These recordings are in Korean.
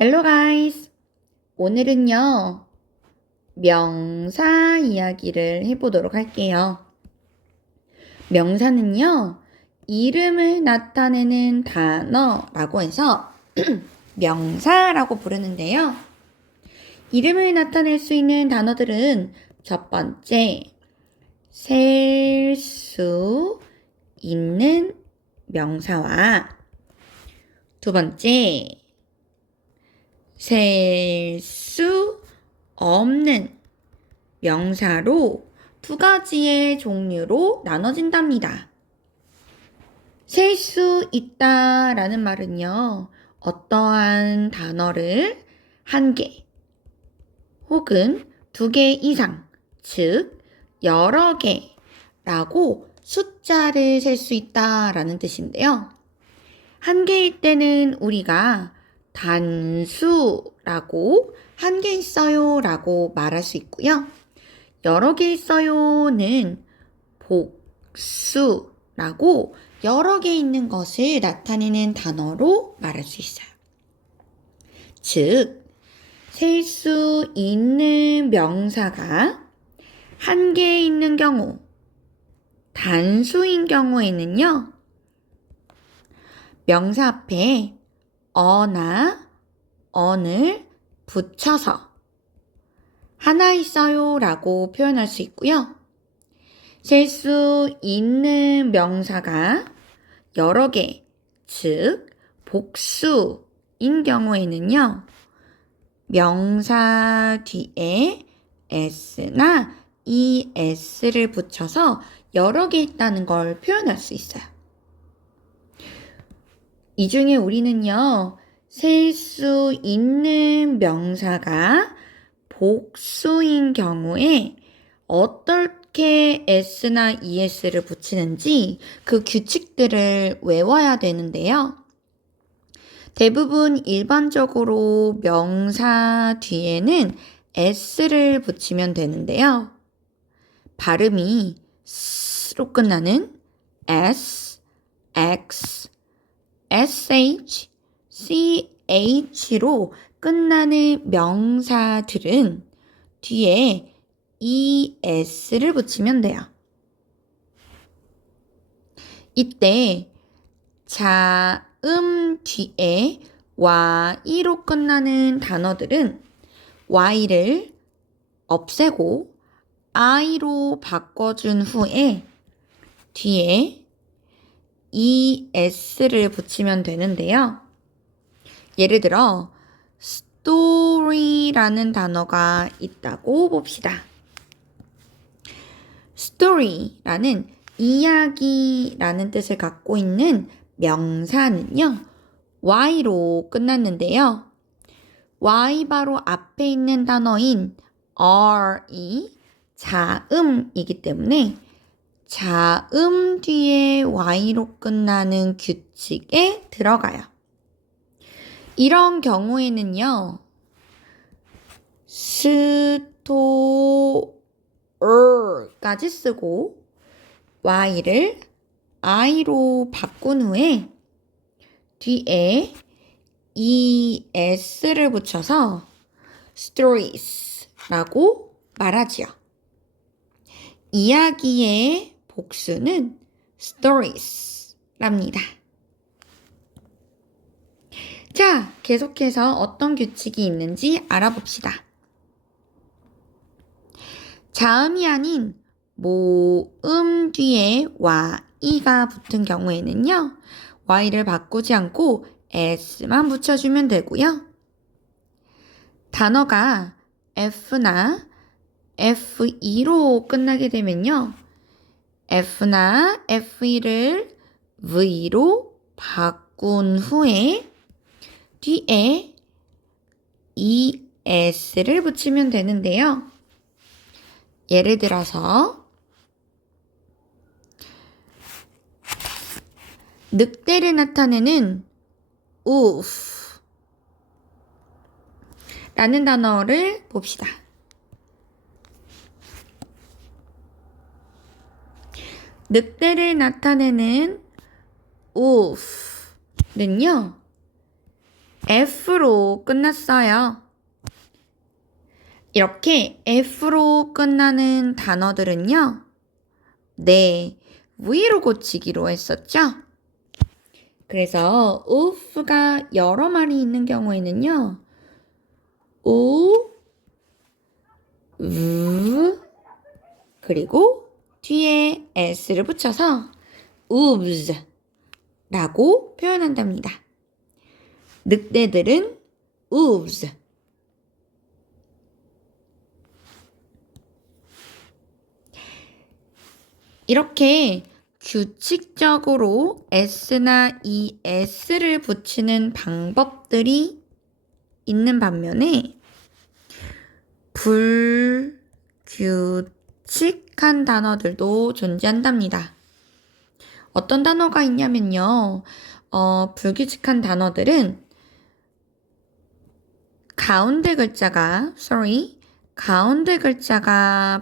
Hello guys! 오늘은요, 명사 이야기를 해보도록 할게요. 명사는요, 이름을 나타내는 단어라고 해서 명사라고 부르는데요. 이름을 나타낼 수 있는 단어들은 첫 번째, 셀 수 있는 명사와 두 번째, 셀 수 없는 명사로 두 가지의 종류로 나눠진답니다. 셀 수 있다라는 말은요, 어떠한 단어를 한 개 혹은 두 개 이상, 즉 여러 개라고 숫자를 셀 수 있다라는 뜻인데요. 한 개일 때는 우리가 단수라고 한 개 있어요 라고 말할 수 있고요. 여러 개 있어요는 복수라고 여러 개 있는 것을 나타내는 단어로 말할 수 있어요. 즉, 셀 수 있는 명사가 한 개 있는 경우, 단수인 경우에는요, 명사 앞에 어나 언을 붙여서 하나 있어요 라고 표현할 수 있고요. 셀 수 있는 명사가 여러 개, 즉 복수인 경우에는요. 명사 뒤에 s나 es를 붙여서 여러 개 있다는 걸 표현할 수 있어요. 이 중에 우리는요, 셀 수 있는 명사가 복수인 경우에 어떻게 s나 es를 붙이는지 그 규칙들을 외워야 되는데요. 대부분 일반적으로 명사 뒤에는 s를 붙이면 되는데요. 발음이 s로 끝나는 s, x, sh, ch로 끝나는 명사들은 뒤에 es를 붙이면 돼요. 이때 자음 뒤에 y로 끝나는 단어들은 y를 없애고 i로 바꿔준 후에 뒤에 es를 붙이면 되는데요. 예를 들어 story라는 단어가 있다고 봅시다. story라는 이야기라는 뜻을 갖고 있는 명사는요. y로 끝났는데요. y 바로 앞에 있는 단어인 r이 자음이기 때문에 자음 뒤에 y로 끝나는 규칙에 들어가요. 이런 경우에는요. story까지 쓰고 y를 i로 바꾼 후에 뒤에 es를 붙여서 stories라고 말하지요. 이야기의 복수는 stories랍니다. 자, 계속해서 어떤 규칙이 있는지 알아봅시다. 자음이 아닌 모음 뒤에 y가 붙은 경우에는요. y를 바꾸지 않고 s만 붙여주면 되고요. 단어가 f나 f2로 끝나게 되면요. f나 f2를 v로 바꾼 후에 뒤에 es를 붙이면 되는데요. 예를 들어서 늑대를 나타내는 oof 라는 단어를 봅시다. 늑대를 나타내는 oof는요. F로 끝났어요. 이렇게 F로 끝나는 단어들은요. 네, V로 고치기로 했었죠? 그래서 of가 여러 마리 있는 경우에는요. O, V, 그리고 뒤에 S를 붙여서 oops 라고 표현한답니다. 늑대들은 oops. 이렇게 규칙적으로 S나 ES를 붙이는 방법들이 있는 반면에 불규칙한 단어들도 존재한답니다. 어떤 단어가 있냐면요. 불규칙한 단어들은 가운데 글자가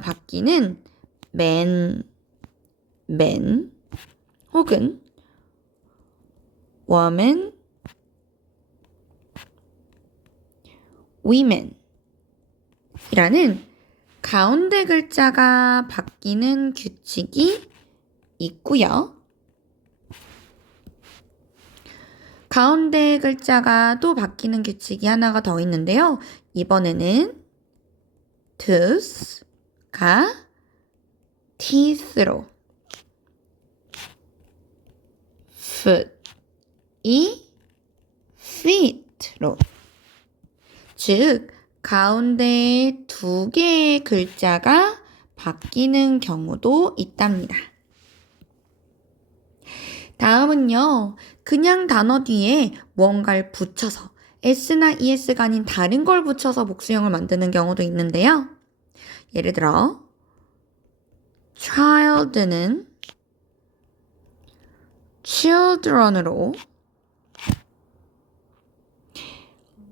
바뀌는 man 혹은 woman, women 이라는 가운데 글자가 바뀌는 규칙이 있고요. 가운데 글자가 또 바뀌는 규칙이 하나가 더 있는데요. 이번에는 tooth가 teeth로, foot이 feet로, 즉 가운데 두 개의 글자가 바뀌는 경우도 있답니다. 다음은요. 그냥 단어 뒤에 무언가를 붙여서 S나 ES가 아닌 다른 걸 붙여서 복수형을 만드는 경우도 있는데요. 예를 들어 child는 children으로,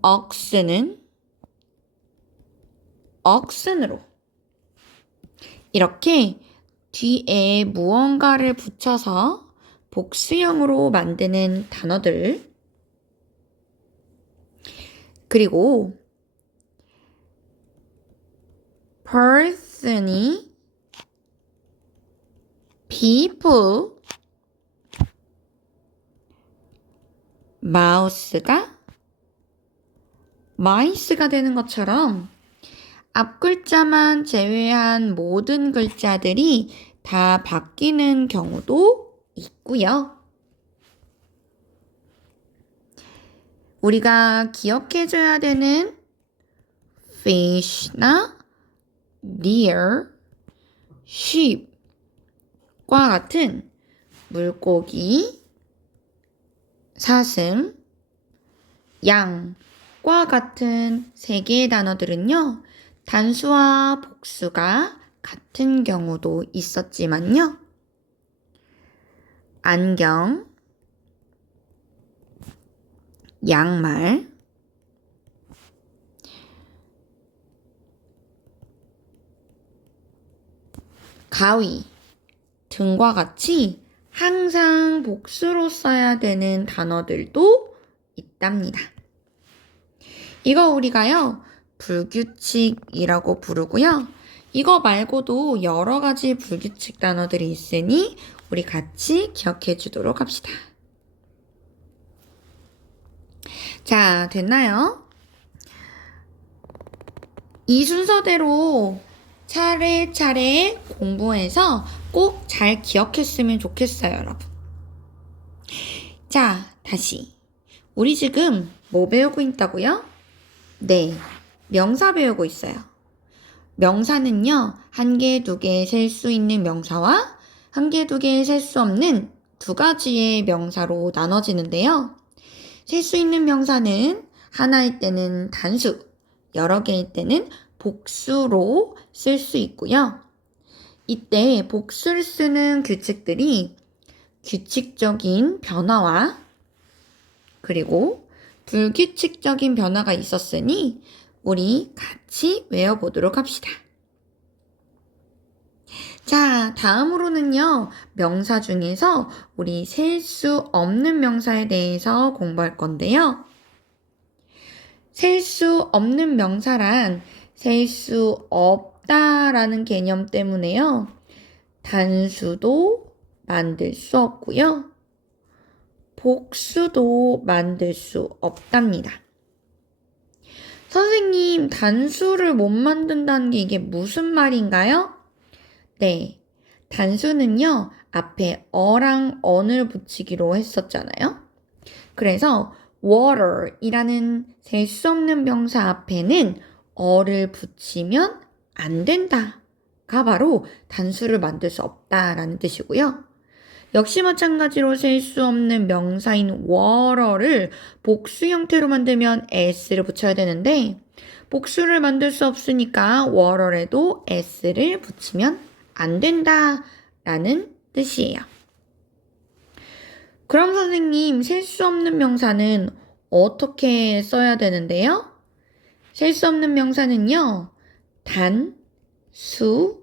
ox는 oxen으로 이렇게 뒤에 무언가를 붙여서 복수형으로 만드는 단어들, 그리고 person이 people, mouse가 mice가 되는 것처럼 앞 글자만 제외한 모든 글자들이 다 바뀌는 경우도 있고요. 우리가 기억해줘야 되는 fish나 deer, sheep과 같은 물고기, 사슴, 양과 같은 세 개의 단어들은요. 단수와 복수가 같은 경우도 있었지만요. 안경, 양말, 가위 등과 같이 항상 복수로 써야 되는 단어들도 있답니다. 이거 우리가요, 불규칙이라고 부르고요. 이거 말고도 여러 가지 불규칙 단어들이 있으니 우리 같이 기억해 주도록 합시다. 자, 됐나요? 이 순서대로 차례차례 공부해서 꼭 잘 기억했으면 좋겠어요, 여러분. 자, 다시. 우리 지금 뭐 배우고 있다고요? 네, 명사 배우고 있어요. 명사는요, 한 개, 두 개 셀 수 있는 명사와 한 개, 두 개 셀 수 없는 두 가지의 명사로 나눠지는데요. 셀 수 있는 명사는 하나일 때는 단수, 여러 개일 때는 복수로 쓸 수 있고요. 이때 복수를 쓰는 규칙들이 규칙적인 변화와 그리고 불규칙적인 변화가 있었으니 우리 같이 외워보도록 합시다. 자, 다음으로는요, 명사 중에서 우리 셀 수 없는 명사에 대해서 공부할 건데요. 셀 수 없는 명사란 셀 수 없다라는 개념 때문에요. 단수도 만들 수 없고요. 복수도 만들 수 없답니다. 선생님, 단수를 못 만든다는 게 이게 무슨 말인가요? 네, 단수는요, 앞에 어랑 언을 붙이기로 했었잖아요. 그래서 water이라는 셀 수 없는 명사 앞에는 어를 붙이면 안 된다가 바로 단수를 만들 수 없다라는 뜻이고요. 역시 마찬가지로 셀 수 없는 명사인 water를 복수 형태로 만들면 s를 붙여야 되는데 복수를 만들 수 없으니까 water에도 s를 붙이면 안 된다라는 뜻이에요. 그럼 선생님, 셀 수 없는 명사는 어떻게 써야 되는데요? 셀 수 없는 명사는요, 단, 수,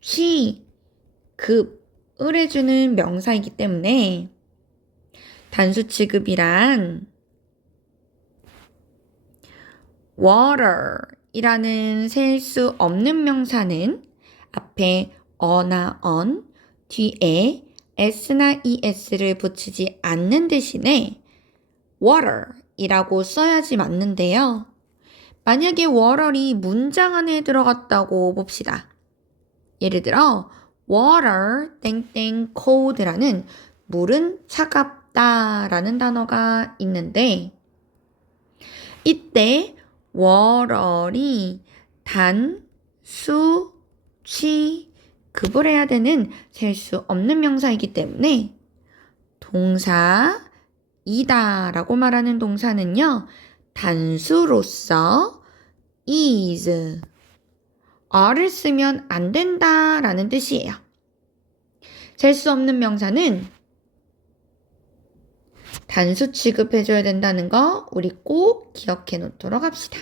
취, 급을 해주는 명사이기 때문에 단수 취급이란 water이라는 셀 수 없는 명사는 앞에 어나 언, 뒤에 s나 es를 붙이지 않는 대신에 water이라고 써야지 맞는데요. 만약에 water이 문장 안에 들어갔다고 봅시다. 예를 들어 water 땡땡 cold라는 물은 차갑다라는 단어가 있는데 이때 water이 단, 수, 취, 급을 해야 되는 셀 수 없는 명사이기 때문에 동사이다 라고 말하는 동사는요. 단수로서 is, 어를 쓰면 안 된다 라는 뜻이에요. 셀 수 없는 명사는 단수 취급해줘야 된다는 거 우리 꼭 기억해 놓도록 합시다.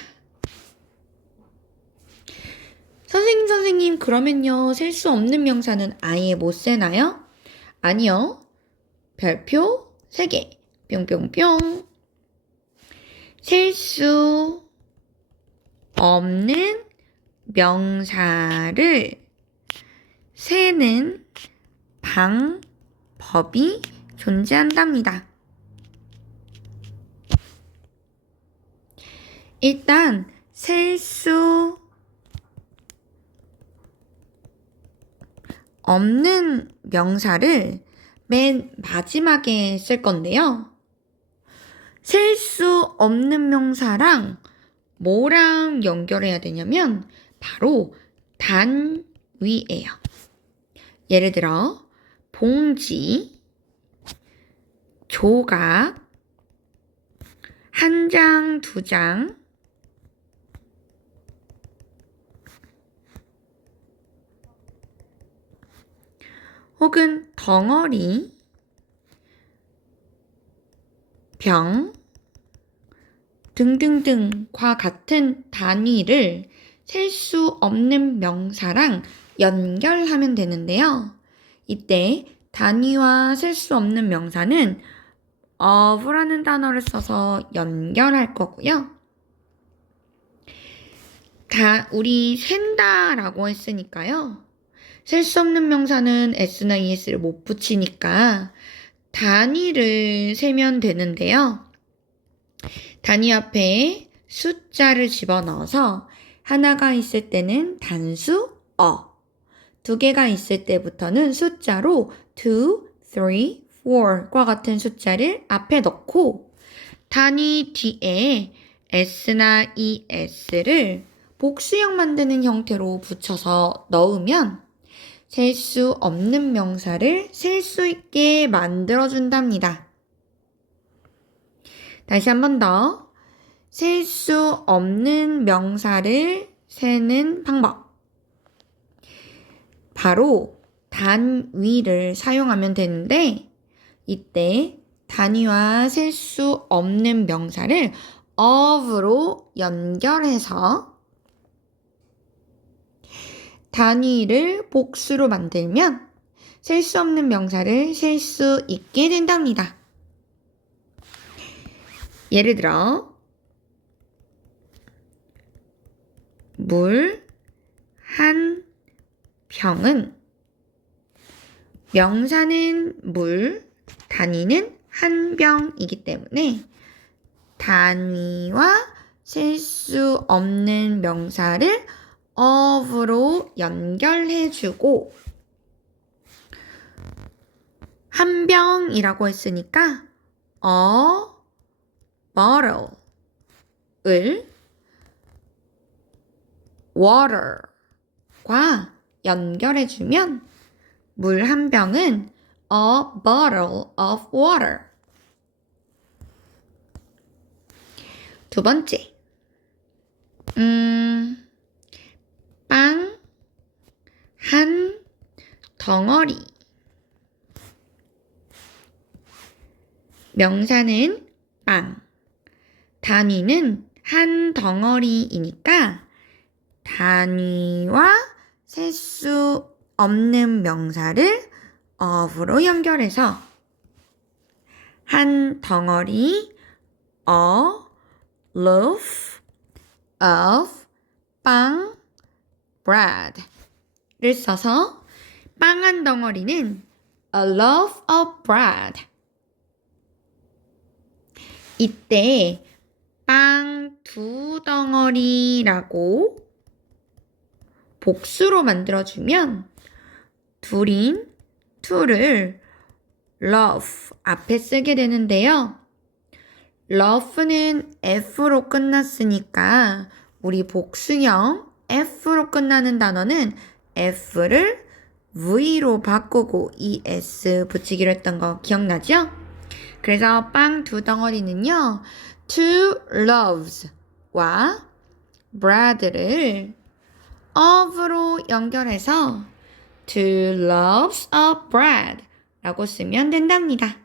선생님, 그러면요, 셀 수 없는 명사는 아예 못 세나요? 아니요. 별표 3개. 뿅뿅뿅. 셀 수 없는 명사를 세는 방법이 존재한답니다. 일단 셀 수 없는 명사를 맨 마지막에 쓸 건데요. 셀 수 없는 명사랑 뭐랑 연결해야 되냐면 바로 단위예요. 예를 들어 봉지, 조각, 한 장, 두 장, 혹은 덩어리, 병 등등등과 같은 단위를 셀 수 없는 명사랑 연결하면 되는데요. 이때 단위와 셀 수 없는 명사는 of라는 단어를 써서 연결할 거고요. 우리 센다라고 했으니까요. 셀 수 없는 명사는 s나 es를 못 붙이니까 단위를 세면 되는데요. 단위 앞에 숫자를 집어넣어서 하나가 있을 때는 단수 두 개가 있을 때부터는 숫자로 2, 3, 4과 같은 숫자를 앞에 넣고 단위 뒤에 s나 es를 복수형 만드는 형태로 붙여서 넣으면 셀 수 없는 명사를 셀 수 있게 만들어준답니다. 다시 한 번 더. 셀 수 없는 명사를 세는 방법. 바로 단위를 사용하면 되는데 이때 단위와 셀 수 없는 명사를 of로 연결해서 단위를 복수로 만들면 셀 수 없는 명사를 셀 수 있게 된답니다. 예를 들어 물 한 병은 명사는 물, 단위는 한 병이기 때문에 단위와 셀 수 없는 명사를 of로 연결해주고 한 병이라고 했으니까 a bottle을 water과 연결해주면 물 한 병은 a bottle of water. 두 번째, 빵 한 덩어리. 명사는 빵, 단위는 한 덩어리이니까 단위와 셀 수 없는 명사를 of로 연결해서 한 덩어리 a loaf of 빵 bread를 써서 빵 한 덩어리는 a loaf of bread. 이때 빵 두 덩어리라고 복수로 만들어주면 둘인 to를 loaf 앞에 쓰게 되는데요. loaf는 F로 끝났으니까 우리 복수형 F로 끝나는 단어는 F를 V로 바꾸고 ES 붙이기로 했던 거 기억나죠? 그래서 빵 두 덩어리는요, two loaves와 bread를 of로 연결해서 two loaves of bread 라고 쓰면 된답니다.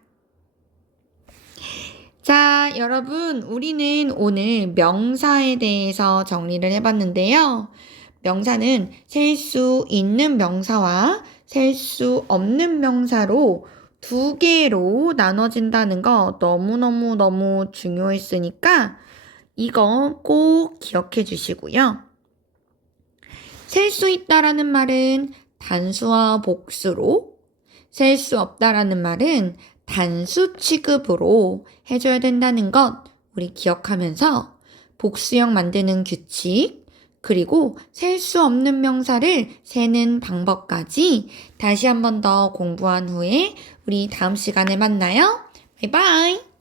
자, 여러분, 우리는 오늘 명사에 대해서 정리를 해봤는데요. 명사는 셀 수 있는 명사와 셀 수 없는 명사로 두 개로 나눠진다는 거 너무 중요했으니까 이거 꼭 기억해 주시고요. 셀 수 있다라는 말은 단수와 복수로, 셀 수 없다라는 말은 단수 취급으로 해줘야 된다는 것 우리 기억하면서 복수형 만드는 규칙, 그리고 셀 수 없는 명사를 세는 방법까지 다시 한 번 더 공부한 후에 우리 다음 시간에 만나요. 바이바이.